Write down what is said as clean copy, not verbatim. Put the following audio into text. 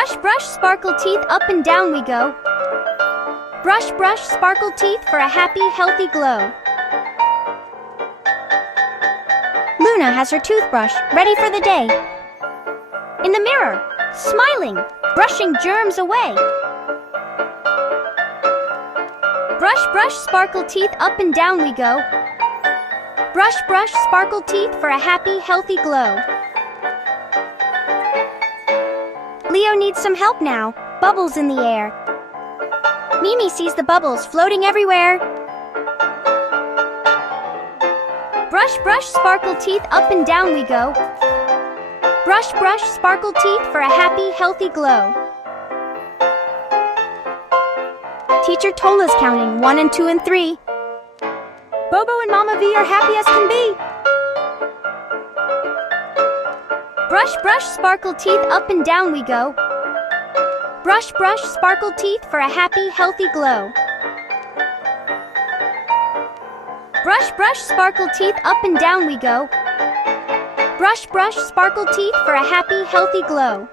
Brush, brush, sparkle teeth, up and down we go. Brush, brush, sparkle teeth for a happy, healthy glow. Luna has her toothbrush, ready for the day. In the mirror, smiling, brushing germs away. Brush, brush, sparkle teeth, up and down we go. Brush, brush, sparkle teeth for a happy, healthy glow. Leo needs some help now. Bubbles in the air. Mimi sees the bubbles floating everywhere. Brush, brush, sparkle teeth, up and down we go. Brush, brush, sparkle teeth for a happy, healthy glow. Teacher Tola's counting 1 and 2 and 3. Bobo and Mama V are happy as can be. Brush, brush, sparkle teeth, up and down we go. Brush, brush, sparkle teeth for a happy, healthy glow. Brush, brush, sparkle teeth, up and down we go. Brush, brush, sparkle teeth for a happy, healthy glow.